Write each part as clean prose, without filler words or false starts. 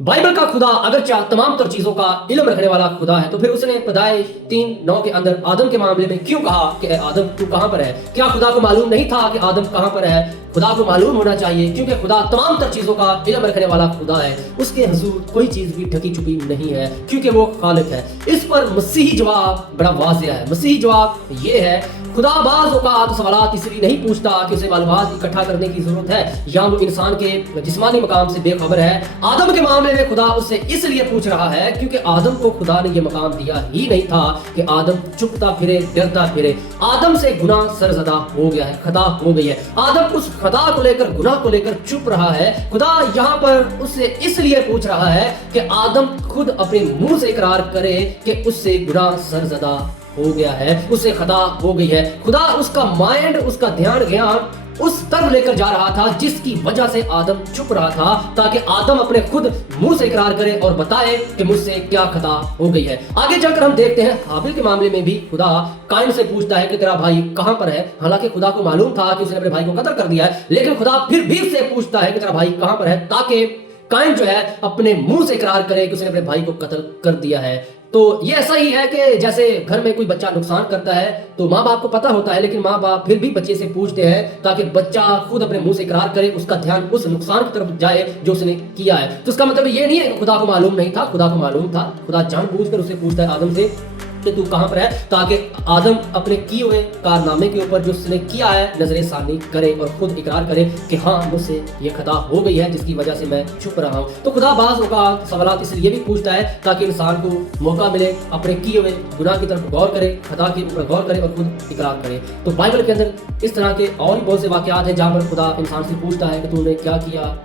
Bible का खुदा अगरचे तमाम तर चीजों का इल्म रखने वाला खुदा है, तो फिर उसने पैदाइश 3:9 के अंदर आदम के मामले में क्यों कहा कि आदम तू कहां पर है? क्या खुदा को मालूम नहीं था कि आदम कहां पर है? खुदा को मालूम होना चाहिए, क्योंकि खुदा तमाम तर चीजों का इल्म रखने वाला खुदा है। उसके हुजूर कोई चीज भी ढकी छुपी नहीं है, क्योंकि वो खालिक है। इस पर मसीही जवाब बड़ा वाज़िह है। मसीही जवाब ये है, खुदा बाज़ औक़ात सवालात इसलिए नहीं पूछता कि उसे मालूमात इकट्ठा करने की जरूरत है या वो इंसान के जिस्मानी मकाम से बेखबर है। आदम के मामले में खुदा उससे इसलिए पूछ रहा है क्योंकि आदम को खुदा ने ये मकाम दिया ही नहीं था कि आदम चुपता फिरे, डरता फिरे। आदम से गुनाह सरज़दा हो गया है, खता हो गई है। आदम उस खता को लेकर, गुनाह को लेकर चुप रहा है। खुदा यहाँ पर उससे इसलिए पूछ रहा है कि आदम खुद अपने मुंह से इकरार करे कि उससे गुनाह सरज़दा हो गया है, उससे खता हो गई है। खुदा उसका माइंड, उसका ध्यान ज्ञान उस तरफ लेकर जा रहा था जिसकी वजह से आदम चुप रहा था, ताकि आदम अपने खुद मुंह से इकरार करे और बताए कि मुझसे क्या खता हो गई है। आगे चलकर हम देखते हैं हाबिल के मामले में भी खुदा काइन से पूछता है कि तेरा भाई कहां पर है। हालांकि खुदा को मालूम था कि उसने अपने भाई को कत्ल कर दिया है, लेकिन खुदा फिर भी से पूछता है कि तेरा भाई कहां पर है, ताकि काइन जो है अपने मुंह से इकरार करे कि उसने अपने भाई को कत्ल कर दिया है। तो ये ऐसा ही है कि जैसे घर में कोई बच्चा नुकसान करता है तो माँ बाप को पता होता है, लेकिन माँ बाप फिर भी बच्चे से पूछते हैं ताकि बच्चा खुद अपने मुंह से इकरार करे, उसका ध्यान उस नुकसान की तरफ जाए जो उसने किया है। तो इसका मतलब ये नहीं है कि खुदा को मालूम नहीं था, खुदा को मालूम था। खुदा जानबूझकर उसे पूछता है आदम से कि तू कहां पर है, ताकि आदम अपने किए हुए कारनामे के ऊपर जो उसने किया है नजर सानी करे और खुद इकरार करे कि हाँ मुझसे ये खता हो गई है जिसकी वजह से मैं छुप रहा हूँ। तो खुदा बाज़ औक़ात सवालात इसलिए भी पूछता है ताकि इंसान को मौका मिले अपने किए हुए गुनाह की तरफ गौर करे, खता के ऊपर गौर करे और खुद इकरार करे। तो बाइबल के अंदर इस तरह के और भी बहुत से वाक़यात हैं जहाँ पर खुदा इंसान से पूछता है कि तूने क्या किया,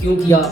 क्यों किया।